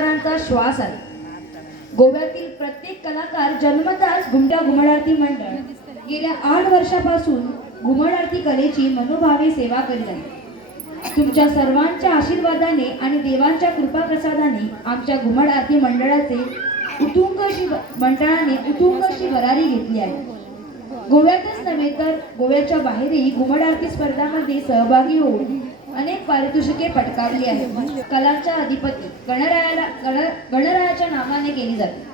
कलाकारांचा श्वास आहे. गोव्यातील प्रत्येक कलाकार जन्मताच घुमट्या घुमट आरती मंडळ. गेल्या आठ वर्षापासून घुमट आरती कलेची मनोभावी सेवा करीत आहे. तुमच्या सर्वांच्या आशीर्वादाने आणि देवांच्या कृपा प्रसादाने आमच्या घुमट आरती मंडळाचे उतुंग अशी मंडळाने उतुंग अशी भरारी घेतली आहे. गोव्यातच नव्हे तर गोव्याच्या बाहेरही घुमट आरती स्पर्धामध्ये सहभागी होऊन अनेक पारितोषिके पटकावली आहेत. कलांच्या अधिपती गणरायाला गण गणरायाच्या नावाने केली जाते.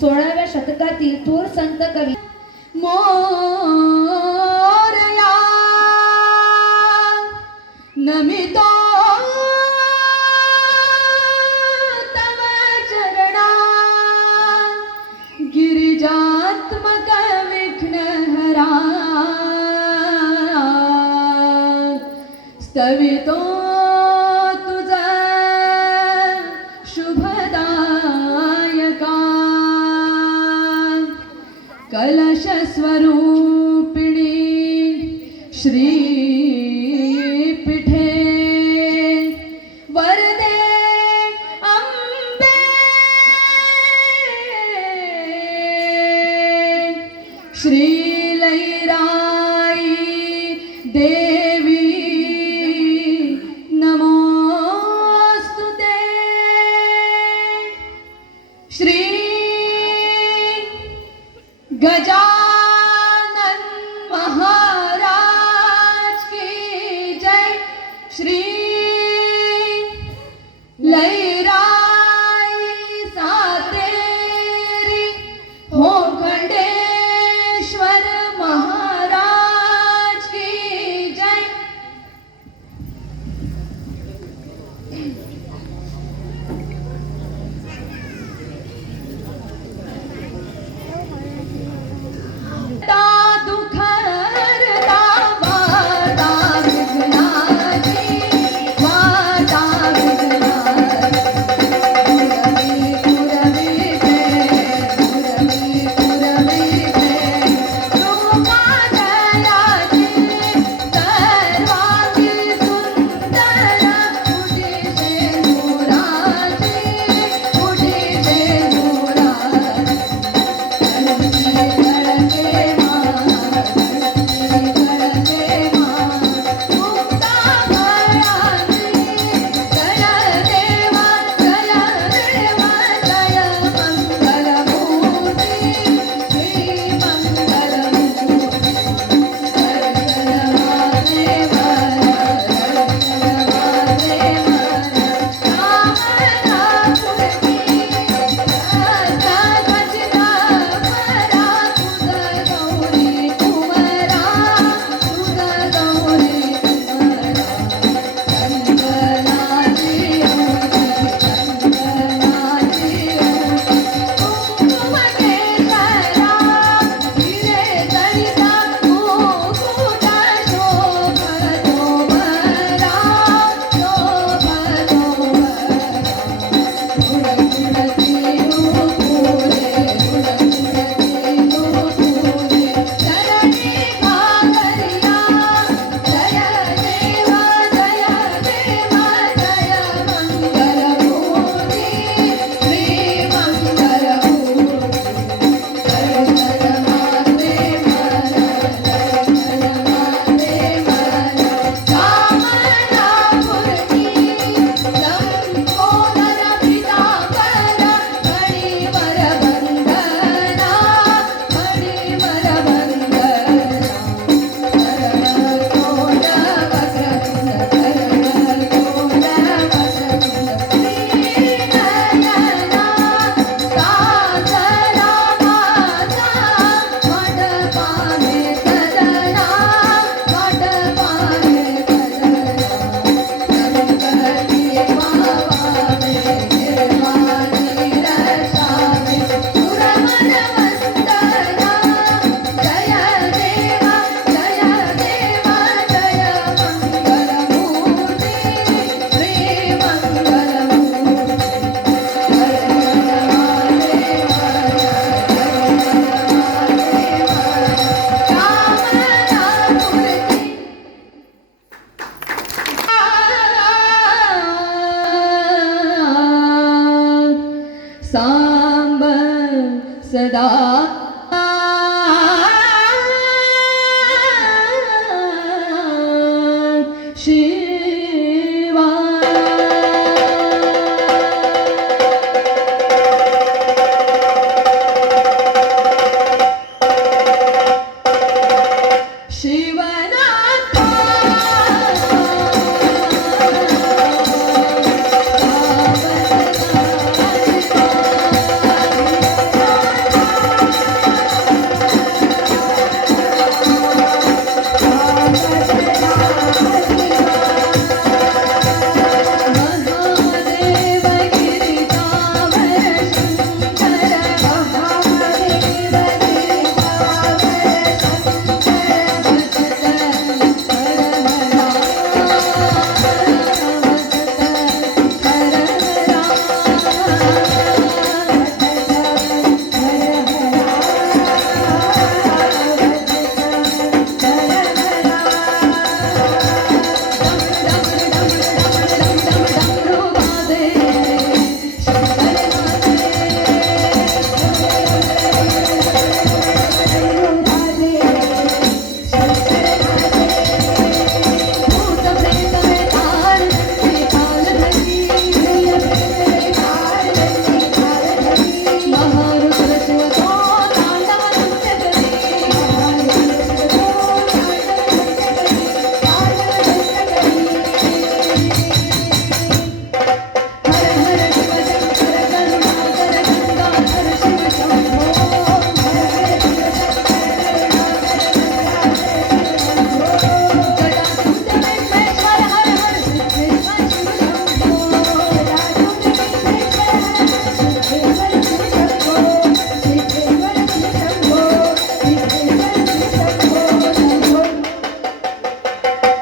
सोळाव्या शतकातील थोर संत कवी मोरया नमितो Sabe?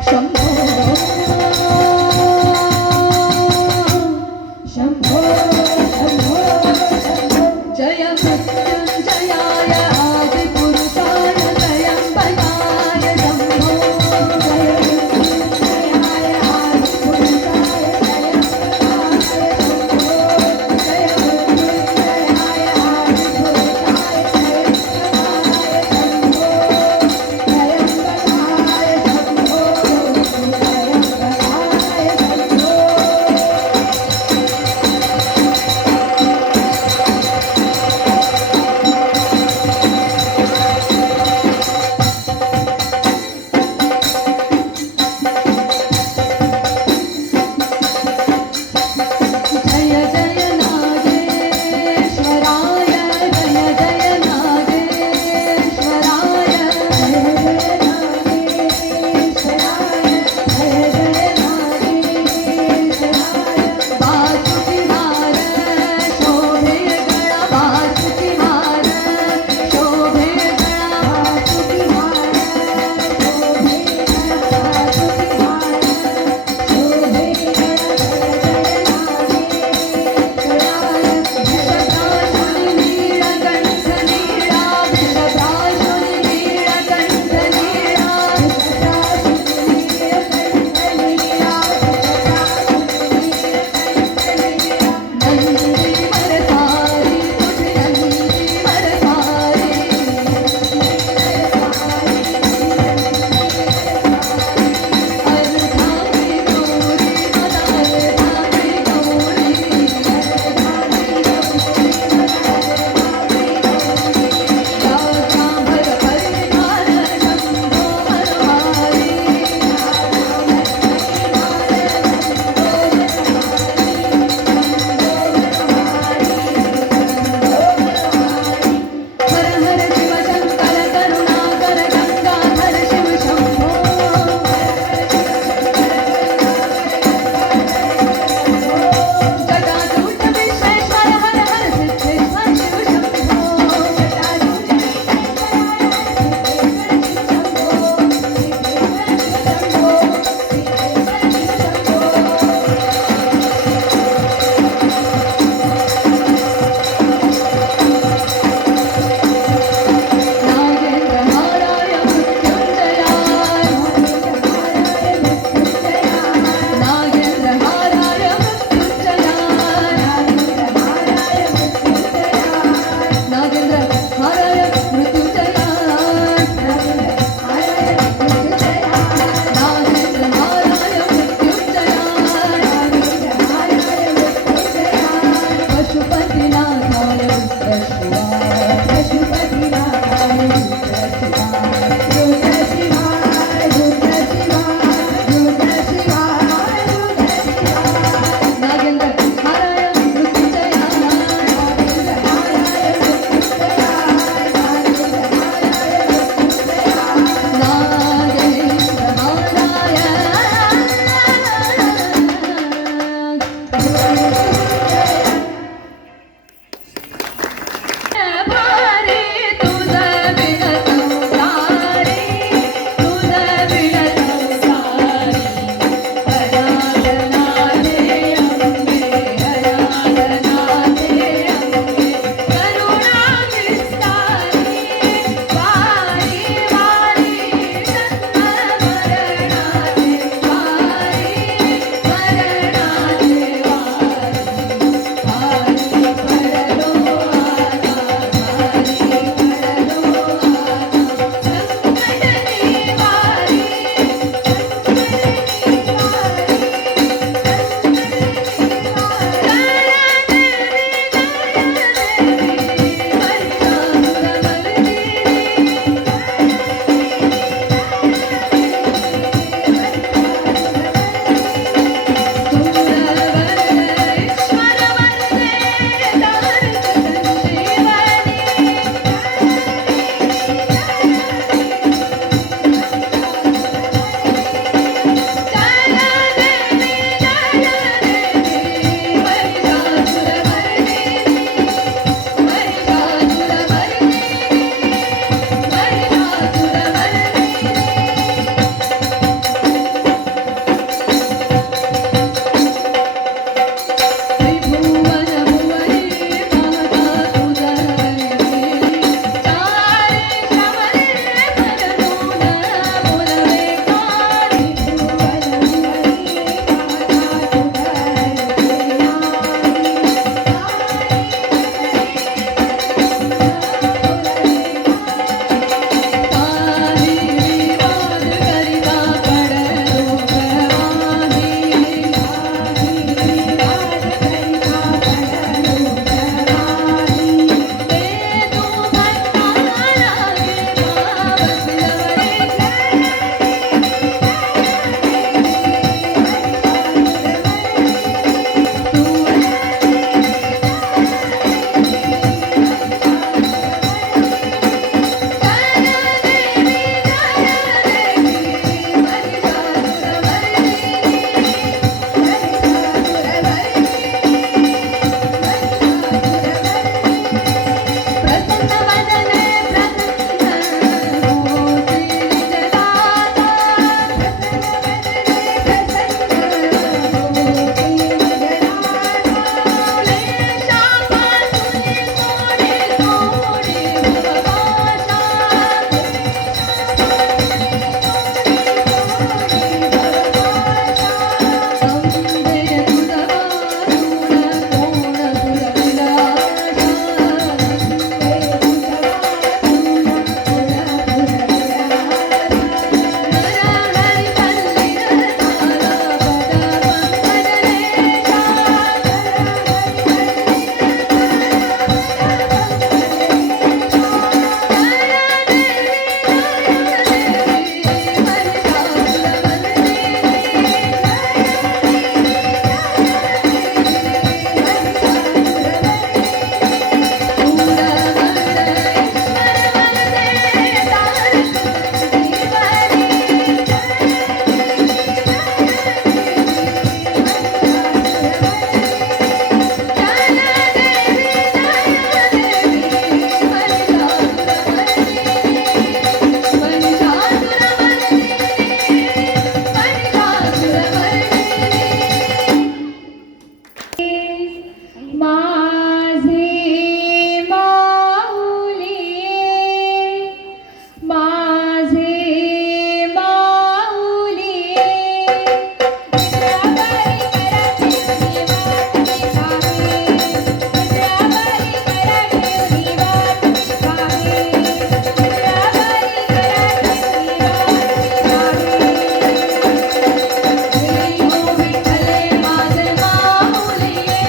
什么？